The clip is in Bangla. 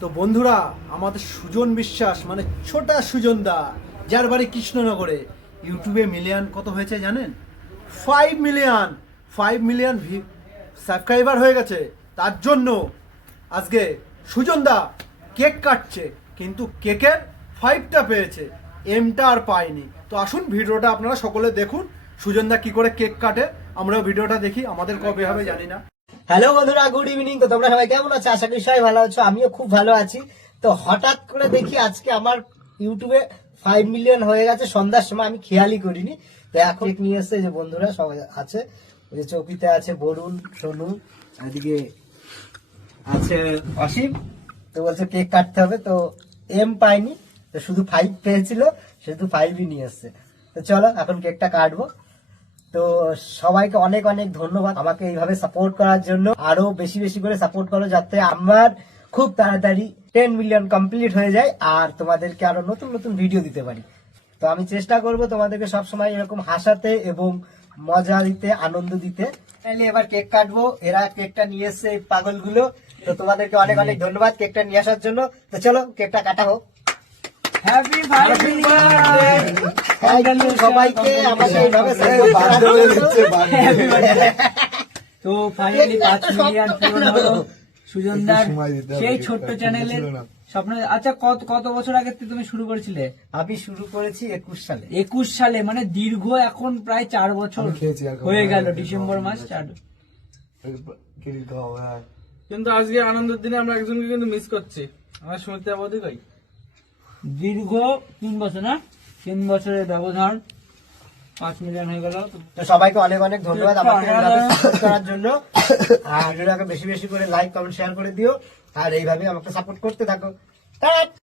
তো বন্ধুরা, আমাদের সুজন বিশ্বাস মানে ছোটা সুজন দা, যার বাড়ি কৃষ্ণনগরে, ইউটিউবে মিলিয়ন কত হয়েছে জানেন? 5 মিলিয়ন সাবস্ক্রাইবার হয়ে গেছে। তার জন্য আজকে সুজন দা কেক কাটছে, কিন্তু কেকের 5টা পেয়েছে, এমটা আর পায়নি। তো আসুন ভিডিওটা আপনারা সকলে দেখুন, সুজন দা কি করে কেক কাটে। আমরাও ভিডিওটা দেখি, আমাদের কবে হবে জানি না। হ্যালো বন্ধুরা, গুড ইভিনিং। তো তোমরা সবাই কেমন আছো? আশা করি সবাই ভালো আছো, আমিও খুব ভালো আছি। তো হঠাৎ করে দেখি আজকে আমার ইউটিউবে 5 মিলিয়ন হয়ে গেছে সন্ধ্যার সময়, আমি খেয়ালই করিনি। তো এখন কেক নিয়ে এসছে, যে বন্ধুরা সবাই আছে, ওই যে চৌকিতে আছে বরুণ, সোনু, এদিকে আছে অসীম। তো বলছে কেক কাটতে হবে, তো এম পাইনি, তো শুধু 5 পেয়েছিল, শুধু 5ই নিয়ে এসছে। তো চলো এখন কেকটা কাটবো। তো সবাইকে অনেক অনেক ধন্যবাদ আমাকে এইভাবে সাপোর্ট করার জন্য। আরো বেশি বেশি করে সাপোর্ট করো, যাতে আমার খুব তাড়াতাড়ি 10 মিলিয়ন কমপ্লিট হয়ে যায় আর তোমাদেরকে আরো নতুন নতুন ভিডিও দিতে পারি। তো আমি চেষ্টা করব তোমাদেরকে সবসময় এরকম হাসাতে এবং মজা দিতে, আনন্দ দিতে। তাহলে এবার কেক কাটবো। এরা কেকটা নিয়ে এসছে, এই পাগলগুলো। তো তোমাদেরকে অনেক অনেক ধন্যবাদ কেকটা নিয়ে আসার জন্য। তো চলো কেকটা কাটা হোক। হ্যাপি বার্থডে সবাইকে, আমাকে এইভাবে সাপোর্ট করার জন্য। তো ফাইনালি 5 মিলিয়ন পূরণ হলো সুজনদার সেই ছোট্ট চ্যানেলের স্বপ্ন। আচ্ছা, কত বছর আগে তুমি শুরু করেছিলে? আমি শুরু করেছি 21 সালে। 21 সালে, মানে দীর্ঘ এখন প্রায় 4 বছর হয়ে গেল। ডিসেম্বর মাস 4। কিন্তু আজকে আনন্দের দিনে আমরা একজনকে কিন্তু মিস করছি, আমার সুমিত্রা বৌদি কই? দীর্ঘ 3 বছর, না 3 বছরের ব্যবধান 5 মিলিয়ন হয়ে গেল। তো সবাইকে অনেক অনেক ধন্যবাদ আমাকে এইভাবে সাপোর্ট করার জন্য। আর ভিডিওটাকে বেশি বেশি করে লাইক, কমেন্ট, শেয়ার করে দিও, আর এইভাবে আমাকে সাপোর্ট করতে থাকো।